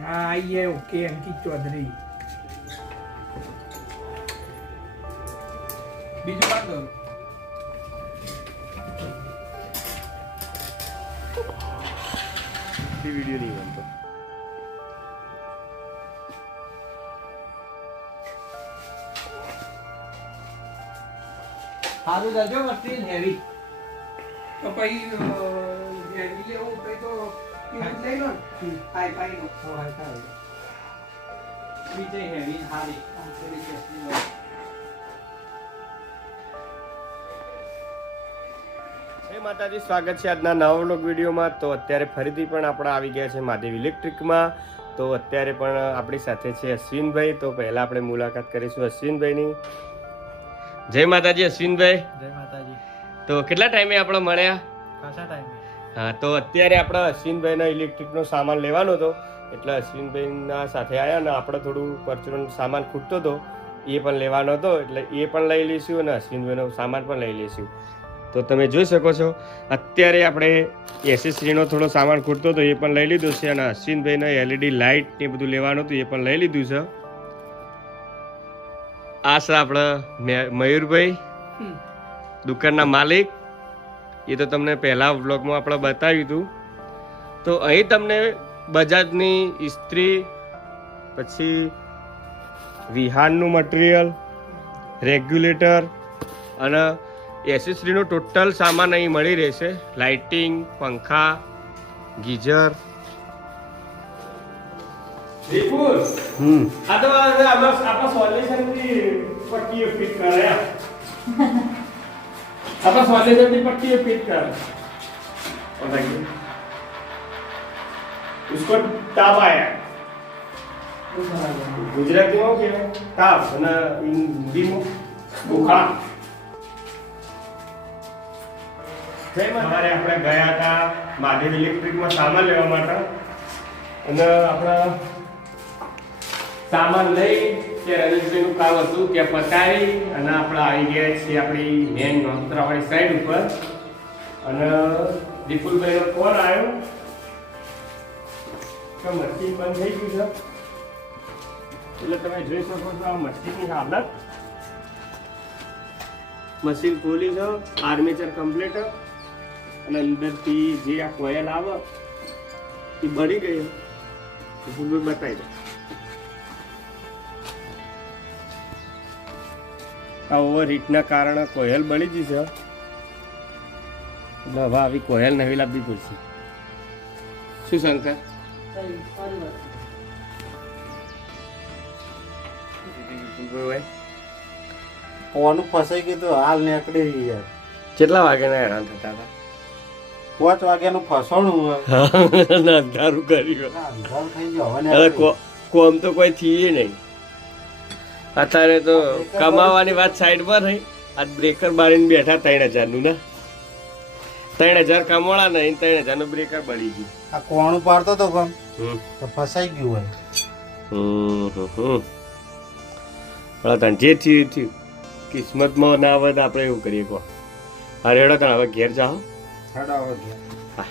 હા આઈએ ઓકે અંકિત ચૌધરી બીજું કાઢ દો વીડિયો નહીં બનતો સારું જજો મસ્તી હેવી તો પછી હેવી લેવું પછી તો લઈ લો ને હાઈ ફાઈ નો બીજે હેવી સારી આમ થોડી બેસતી હોય. જય માતાજી સ્વાગત છે આજના નવા વ્લોગ વિડીયોમાં. તો અત્યારે ફરીથી પણ આપણા આવી ગયા છે મહાદેવ ઇલેક્ટ્રિકમાં. તો અત્યારે પણ આપણી સાથે છે અશ્વિનભાઈ. તો પહેલા આપણે મુલાકાત કરીશું અશ્વિનભાઈની. જય માતાજી અશ્વિનભાઈ. જય માતાજી. તો કેટલા ટાઈમે આપણે મળ્યા? ખાસા ટાઈમે. હા તો અત્યારે આપણે અશ્વિનભાઈના ઇલેક્ટ્રિકનો સામાન લેવાનો હતો. એટલે અશ્વિનભાઈના સાથે આવ્યા ને આપણે થોડું પરચુરણ સામાન ખૂટતો હતો. એ પણ લેવાનો હતો એટલે એ પણ લઈ લઈશું અને અશ્વિનભાઈનો સામાન પણ લઈ લઈશું. તો તમે જોઈ શકો છો અત્યારે આપણે એસેસરીનો થોડો સામાન ખૂટતો હતો એ પણ લઈ લીધો છે અને અશ્વિનભાઈને એલઈડી લાઇટ ને બધું લેવાનું હતું એ પણ લઈ લીધું છે. આ છે આપણા મયુરભાઈ. દુકાનના માલિક. એ તો તમને પહેલા વ્લોગમાં આપણે બતાવ્યું હતું. તો અહીં તમને બજાજની ઇસ્ત્રી પછી વિહારનું મટીરિયલ રેગ્યુલેટર અને એસેસરીનો ટોટલ સામાન અહીં મળી રહેશે. લાઇટિંગ પંખા ગીઝર. હમ. આ તો હવે સોલ્યુશનથી પટ્ટીઓ ફિટ કરે આપણા સોલ્યુશનથી પટ્ટીઓ ફિટ કરે बताइए उसको ताप आया ગુજરાતીમાં કહેવાય તાપ અને હિન્દીમાં બુખાર સવારે આપણે ગયા હતા મહાદેવ ઇલેક્ટ્રિકમાં સામાન લેવા માટે અને આપણા સામાન લઈ ત્યાં રજતભાઈનું કામ હતું કે પતાવી અને આપણે આવી ગયા છીએ આપણી મેન નોંતરાવાળી સાઈડ ઉપર. અને વિપુલભાઈનો ફોન આવ્યો. કે મશીન બંધ થઈ ગયું છે. એટલે તમે જોઈ શકો છો આ મશીનની હાલત. મશીન ખોલી છે આર્મેચર કમ્પ્લીટ અને અંદરથી જે આ કોયલ આવે, એ બળી ગઈ વિપુલભાઈ બતાવી દો. આ ઓવર હીટના કારણે કોયલ બળી ગઈ છે. એટલે હવે આવી કોયલ નવી લાવવી પડશે. શું શંકર? કોનું ફસાઈ ગયું તો હાલ નીકળી કેટલા વાગ્યાના હેરાન થતા હતા? પાંચ વાગ્યાનું ફસણું. અંધારું કર્યું. કોમ તો કોઈ થઈએ નહીં. અત્યારે તો કમાવાની વાત સાઈડ પર રહી. આજ બ્રેકર મારીને બેઠા ત્રણ હજારનું ના? ત્રણ હજાર કમાણા નહીં ત્રણ હજારનું બ્રેકર બળી ગયું. આ કોણું પાડતો તો હમ. તો ફસાઈ ગયું હોય. હમ હમ તને જે થયું થયું. કિસ્મતમાં ના આવે તો આપણે એવું કરીએ કહો. અરે હેડો તણ હવે ઘેર જાઓ. હા.